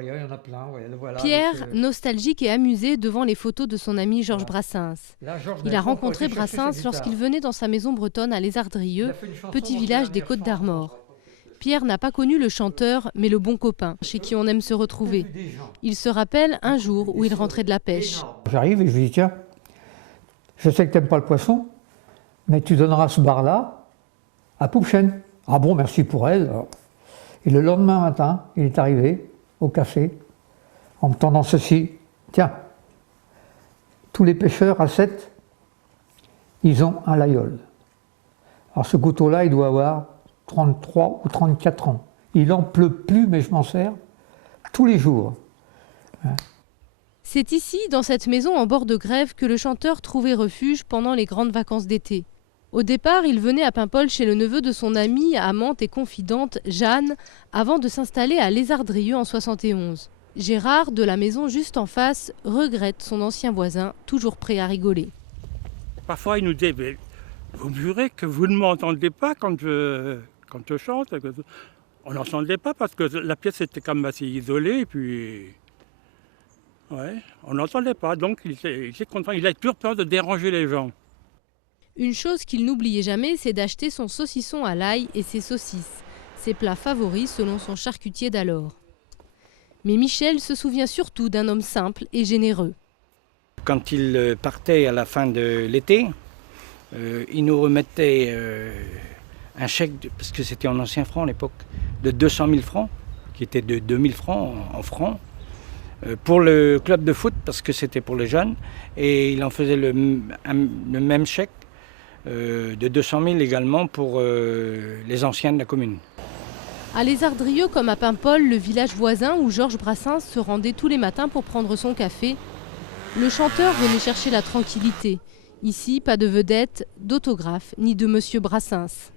il y en a plein, le voilà. Pierre, nostalgique et amusé devant les photos de son ami Georges Brassens. Il a rencontré Brassens lorsqu'il venait dans sa maison bretonne à Lézardrieux, petit village des Côtes d'Armor. Pierre n'a pas connu le chanteur, mais le bon copain, chez qui on aime se retrouver. Il se rappelle un jour où il rentrait de la pêche. J'arrive et je lui dis, tiens, je sais que tu n'aimes pas le poisson, mais tu donneras ce bar-là à Poupchen. Ah bon, merci pour elle. Et le lendemain matin, il est arrivé au café en me tendant ceci. Tiens, tous les pêcheurs à 7, ils ont un layol. Alors ce couteau-là, il doit avoir 33 ou 34 ans. Il n'en pleut plus, mais je m'en sers tous les jours. C'est ici, dans cette maison en bord de grève, que le chanteur trouvait refuge pendant les grandes vacances d'été. Au départ, il venait à Paimpol chez le neveu de son amie, amante et confidente, Jeanne, avant de s'installer à Lézardrieux en 71. Gérard, de la maison juste en face, regrette son ancien voisin, toujours prêt à rigoler. Parfois, il nous dit, vous jurez que vous ne m'entendez pas quand je chante. On n'entendait pas parce que la pièce était quand même assez isolée. Et puis, ouais, on n'entendait pas. Donc, il était content. Il a toujours peur de déranger les gens. Une chose qu'il n'oubliait jamais, c'est d'acheter son saucisson à l'ail et ses saucisses, ses plats favoris selon son charcutier d'alors. Mais Michel se souvient surtout d'un homme simple et généreux. Quand il partait à la fin de l'été, il nous remettait un chèque, parce que c'était en ancien franc à l'époque, de 200 000 francs, qui était de 2 000 francs en francs, pour le club de foot, parce que c'était pour les jeunes, et il en faisait le même chèque de 200 000 également pour les anciens de la commune. À Lézardrieux comme à Paimpol, le village voisin où Georges Brassens se rendait tous les matins pour prendre son café, le chanteur venait chercher la tranquillité. Ici, pas de vedette, d'autographe, ni de Monsieur Brassens.